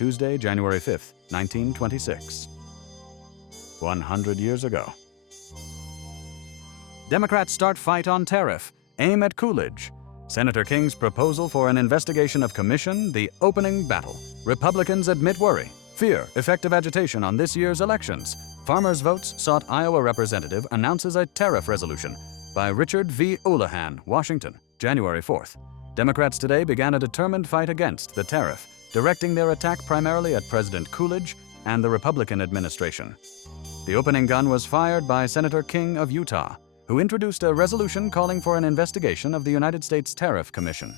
Tuesday, January 5th, 1926. 100 years ago. Democrats start fight on tariff, aim at Coolidge. Senator King's proposal for an investigation of commission, the opening battle. Republicans admit worry, fear effective agitation on this year's elections. Farmers' votes sought Iowa representative announces a tariff resolution by Richard V. Houlihan, Washington, January 4th. Democrats today began a determined fight against the tariff, directing their attack primarily at President Coolidge and the Republican administration. The opening gun was fired by Senator King of Utah, who introduced a resolution calling for an investigation of the United States Tariff Commission.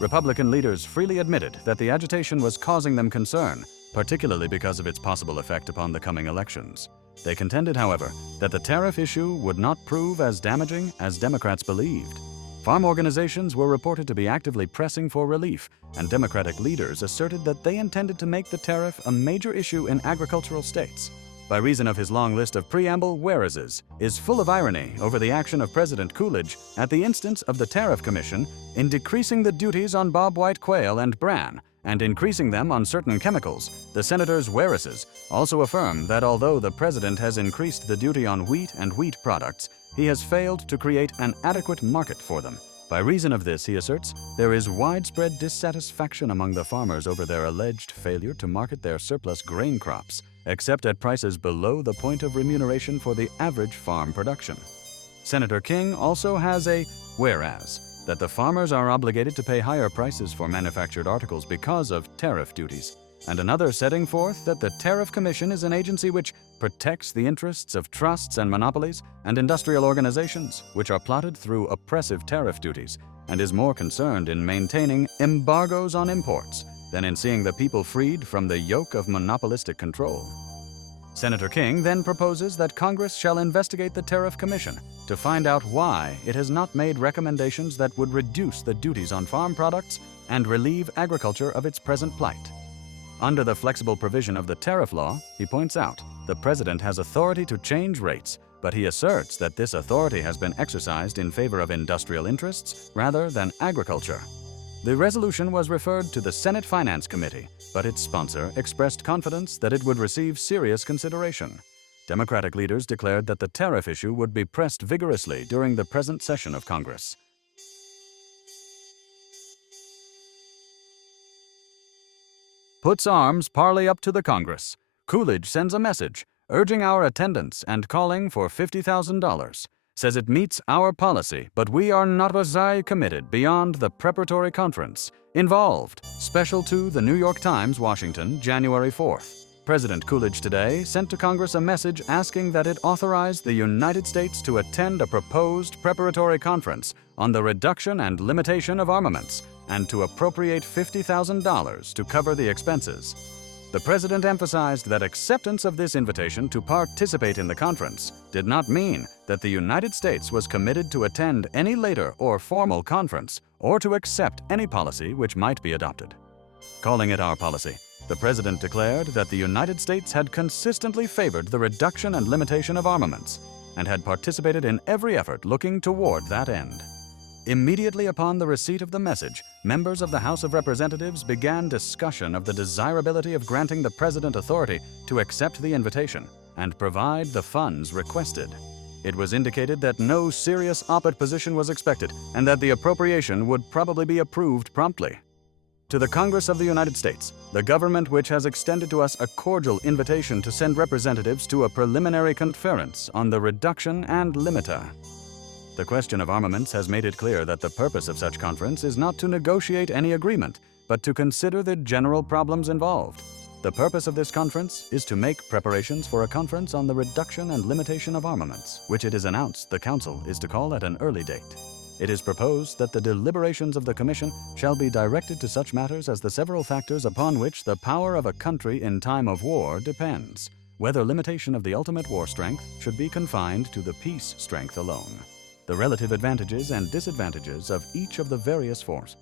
Republican leaders freely admitted that the agitation was causing them concern, particularly because of its possible effect upon the coming elections. They contended, however, that the tariff issue would not prove as damaging as Democrats believed. Farm organizations were reported to be actively pressing for relief, and Democratic leaders asserted that they intended to make the tariff a major issue in agricultural states. By reason of his long list of preamble whereases, is full of irony over the action of President Coolidge at the instance of the Tariff Commission in decreasing the duties on bobwhite quail and bran and increasing them on certain chemicals. The senator's whereases also affirm that although the president has increased the duty on wheat and wheat products, he has failed to create an adequate market for them. By reason of this, he asserts, there is widespread dissatisfaction among the farmers over their alleged failure to market their surplus grain crops, except at prices below the point of remuneration for the average farm production. Senator King also has a whereas that the farmers are obligated to pay higher prices for manufactured articles because of tariff duties, and another setting forth that the Tariff Commission is an agency which protects the interests of trusts and monopolies and industrial organizations which are plotted through oppressive tariff duties, and is more concerned in maintaining embargoes on imports than in seeing the people freed from the yoke of monopolistic control. Senator King then proposes that Congress shall investigate the Tariff Commission to find out why it has not made recommendations that would reduce the duties on farm products and relieve agriculture of its present plight. Under the flexible provision of the tariff law, he points out, the president has authority to change rates, but he asserts that this authority has been exercised in favor of industrial interests rather than agriculture. The resolution was referred to the Senate Finance Committee, but its sponsor expressed confidence that it would receive serious consideration. Democratic leaders declared that the tariff issue would be pressed vigorously during the present session of Congress. Puts arms parley up to the Congress. Coolidge sends a message, urging our attendance and calling for $50,000. Says it meets our policy, but we are not committed beyond the preparatory conference. Involved. Special to the New York Times, Washington, January 4th. President Coolidge today sent to Congress a message asking that it authorize the United States to attend a proposed preparatory conference on the reduction and limitation of armaments and to appropriate $50,000 to cover the expenses. The president emphasized that acceptance of this invitation to participate in the conference did not mean that the United States was committed to attend any later or formal conference or to accept any policy which might be adopted. Calling it our policy, the president declared that the United States had consistently favored the reduction and limitation of armaments and had participated in every effort looking toward that end. Immediately upon the receipt of the message, members of the House of Representatives began discussion of the desirability of granting the president authority to accept the invitation and provide the funds requested. It was indicated that no serious opposition was expected and that the appropriation would probably be approved promptly. To the Congress of the United States, the government which has extended to us a cordial invitation to send representatives to a preliminary conference on the reduction and limiter. The question of armaments has made it clear that the purpose of such conference is not to negotiate any agreement, but to consider the general problems involved. The purpose of this conference is to make preparations for a conference on the reduction and limitation of armaments, which it is announced the Council is to call at an early date. It is proposed that the deliberations of the Commission shall be directed to such matters as the several factors upon which the power of a country in time of war depends, whether limitation of the ultimate war strength should be confined to the peace strength alone, the relative advantages and disadvantages of each of the various forces,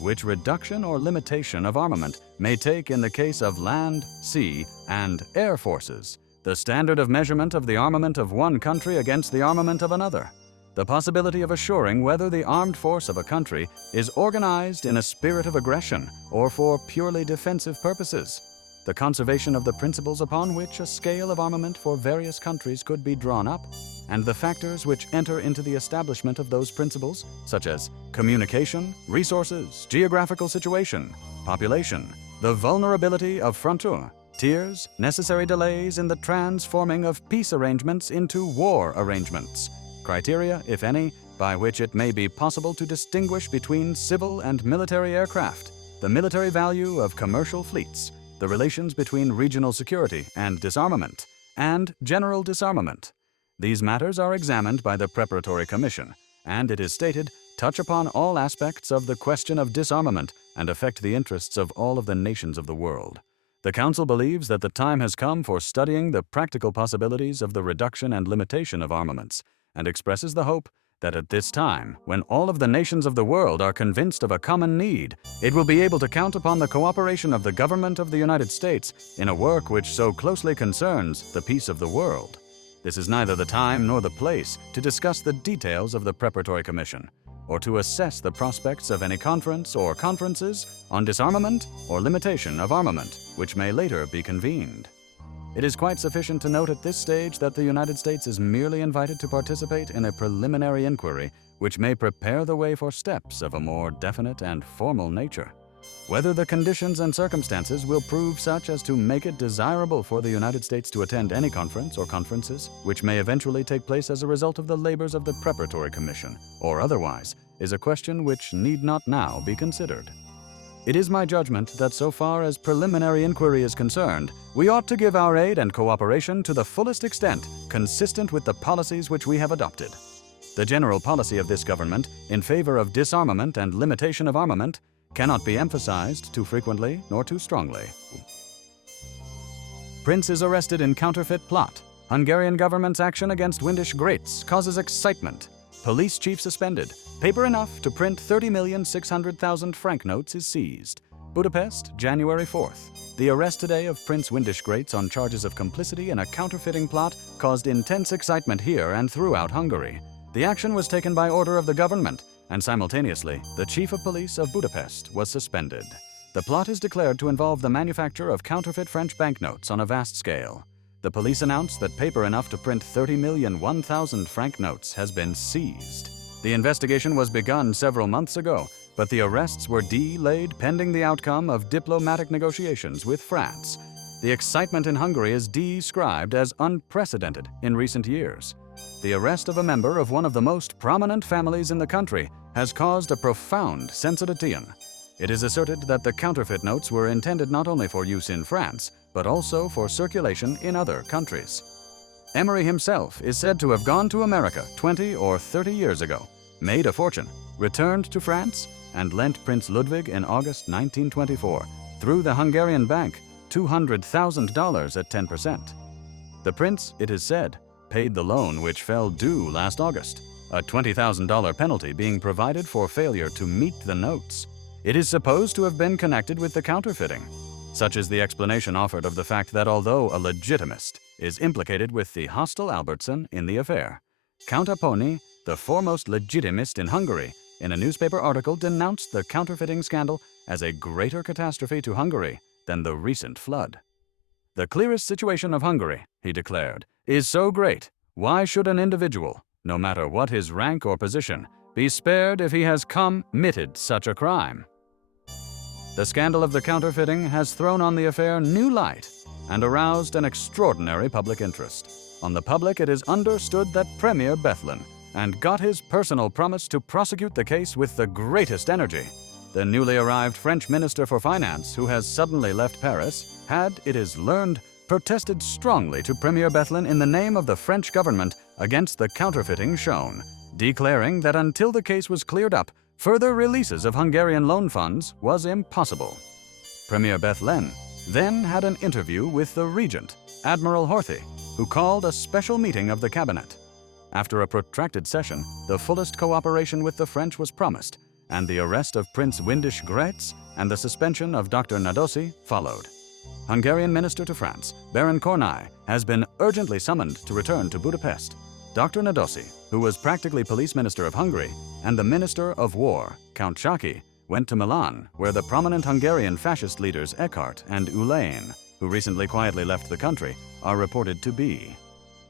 which reduction or limitation of armament may take in the case of land, sea, and air forces, the standard of measurement of the armament of one country against the armament of another, the possibility of assuring whether the armed force of a country is organized in a spirit of aggression or for purely defensive purposes, the conservation of the principles upon which a scale of armament for various countries could be drawn up, and the factors which enter into the establishment of those principles, such as communication, resources, geographical situation, population, the vulnerability of frontier, tiers, necessary delays in the transforming of peace arrangements into war arrangements, criteria, if any, by which it may be possible to distinguish between civil and military aircraft, the military value of commercial fleets, the relations between regional security and disarmament, and general disarmament. These matters are examined by the Preparatory Commission, and it is stated, touch upon all aspects of the question of disarmament and affect the interests of all of the nations of the world. The Council believes that the time has come for studying the practical possibilities of the reduction and limitation of armaments, and expresses the hope that at this time, when all of the nations of the world are convinced of a common need, it will be able to count upon the cooperation of the government of the United States in a work which so closely concerns the peace of the world. This is neither the time nor the place to discuss the details of the Preparatory Commission, or to assess the prospects of any conference or conferences on disarmament or limitation of armament, which may later be convened. It is quite sufficient to note at this stage that the United States is merely invited to participate in a preliminary inquiry which may prepare the way for steps of a more definite and formal nature. Whether the conditions and circumstances will prove such as to make it desirable for the United States to attend any conference or conferences which may eventually take place as a result of the labors of the Preparatory Commission, or otherwise, is a question which need not now be considered. It is my judgment that so far as preliminary inquiry is concerned, we ought to give our aid and cooperation to the fullest extent consistent with the policies which we have adopted. The general policy of this government in favor of disarmament and limitation of armament cannot be emphasized too frequently nor too strongly. Prince is arrested in counterfeit plot. Hungarian government's action against Windisch Grates causes excitement. Police chief suspended. Paper enough to print 30,600,000 franc notes is seized. Budapest, January 4th. The arrest today of Prince Windisch Grates on charges of complicity in a counterfeiting plot caused intense excitement here and throughout Hungary. The action was taken by order of the government, and simultaneously, the chief of police of Budapest was suspended. The plot is declared to involve the manufacture of counterfeit French banknotes on a vast scale. The police announced that paper enough to print 30,001,000 franc notes has been seized. The investigation was begun several months ago, but the arrests were delayed pending the outcome of diplomatic negotiations with France. The excitement in Hungary is described as unprecedented in recent years. The arrest of a member of one of the most prominent families in the country has caused a profound sensation. It is asserted that the counterfeit notes were intended not only for use in France, but also for circulation in other countries. Emery himself is said to have gone to America 20 or 30 years ago, made a fortune, returned to France, and lent Prince Ludwig in August 1924, through the Hungarian bank, $200,000 at 10%. The prince, it is said, paid the loan which fell due last August, a $20,000 penalty being provided for failure to meet the notes. It is supposed to have been connected with the counterfeiting. Such is the explanation offered of the fact that although a legitimist is implicated with the hostile Albertson in the affair, Count Apony, the foremost legitimist in Hungary, in a newspaper article denounced the counterfeiting scandal as a greater catastrophe to Hungary than the recent flood. The clearest situation of Hungary, he declared, is so great, why should an individual, no matter what his rank or position, be spared if he has committed such a crime? The scandal of the counterfeiting has thrown on the affair new light and aroused an extraordinary public interest. On the public, it is understood that Premier Bethlen and got his personal promise to prosecute the case with the greatest energy. The newly arrived French Minister for Finance, who has suddenly left Paris, had, it is learned, protested strongly to Premier Bethlen in the name of the French government against the counterfeiting shown, declaring that until the case was cleared up, further releases of Hungarian loan funds was impossible. Premier Bethlen then had an interview with the regent, Admiral Horthy, who called a special meeting of the cabinet. After a protracted session, the fullest cooperation with the French was promised, and the arrest of Prince Windisch Grates and the suspension of Dr. Nadosy followed. Hungarian Minister to France, Baron Kornai, has been urgently summoned to return to Budapest. Dr. Nadossi, who was practically police minister of Hungary, and the minister of war, Count Saki, went to Milan, where the prominent Hungarian fascist leaders Eckhart and Ulain, who recently quietly left the country, are reported to be.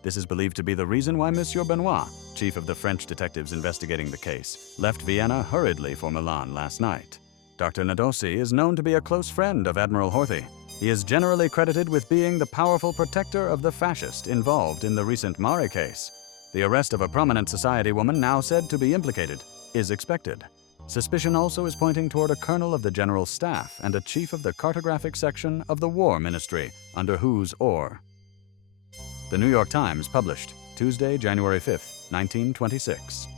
This is believed to be the reason why Monsieur Benoit, chief of the French detectives investigating the case, left Vienna hurriedly for Milan last night. Dr. Nadossi is known to be a close friend of Admiral Horthy. He is generally credited with being the powerful protector of the fascist involved in the recent Mare case. The arrest of a prominent society woman now said to be implicated is expected. Suspicion also is pointing toward a colonel of the general staff and a chief of the cartographic section of the War Ministry, under whose oar. The New York Times published Tuesday, January 5, 1926.